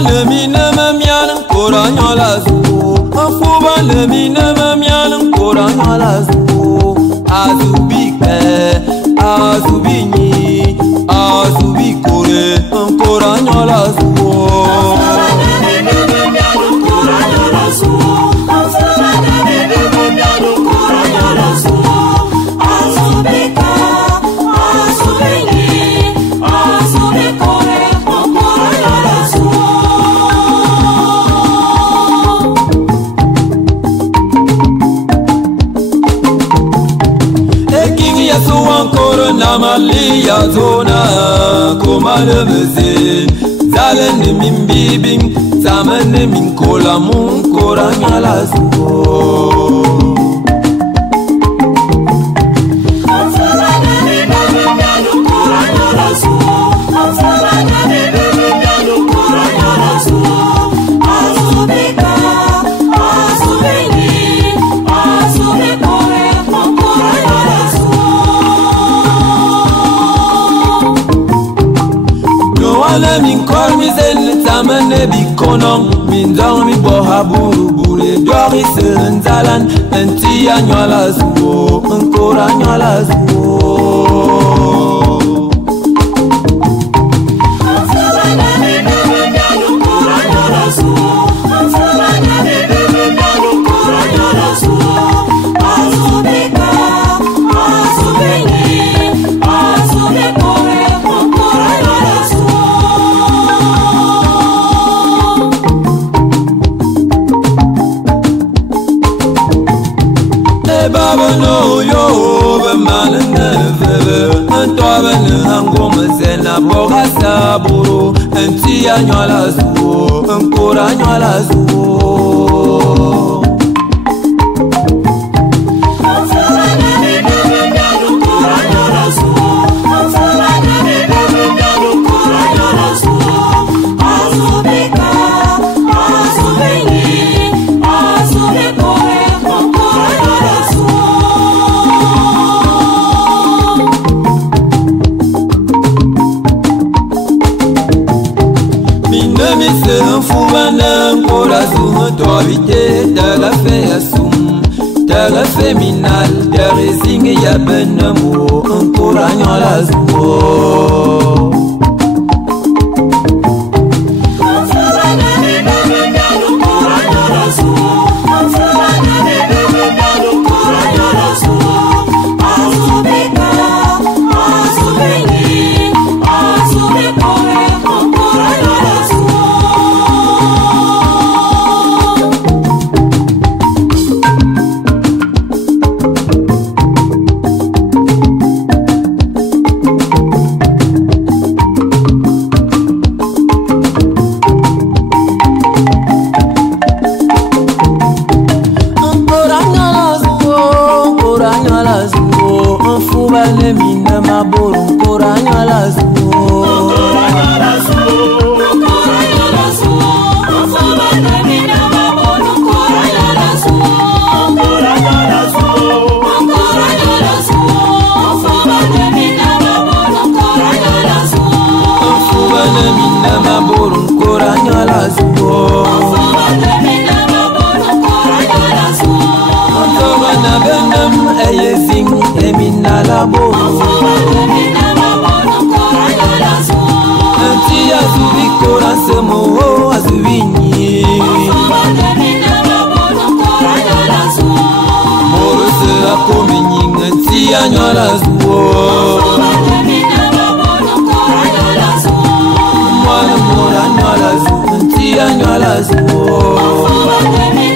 le mine mamian koranyola zuo. Afuba le mine mamian koranyola zuo. Azubike, azubinyi, azubikore koranyola zuo. Namalia zona komale meze zalen min bibing zaman min kola mun koranyala zuo. Min kor mi zen tamane bi konon min dong mi boha buru bure dori sen zalan enti anyola zuo ancora anyola zuo. Baba no yo be man neveve Antoa ben angoma zena boga saburo Enti anyola zuo Ancora anyola zuo. Mi se fubana corazon toabite daga fe asum daga feminal dare zinge ya benamo ancora nyola zuo. Le mina maboro koranyola zuo. Koranyola zuo. Koranyola zuo. Afuba le mina maboro koranyola zuo. Koranyola zuo. Koranyola zuo. Afuba le mina maboro koranyola zuo. Afuba le mina maboro koranyola zuo. Afuba le mina maboro koranyola zuo. Afuba na benam eyezing emina labo. Anti azubi korasemo azubinyi. Morose akomenyi anti anyola zuo. Mwana mora anyola zuo anti anyola zuo.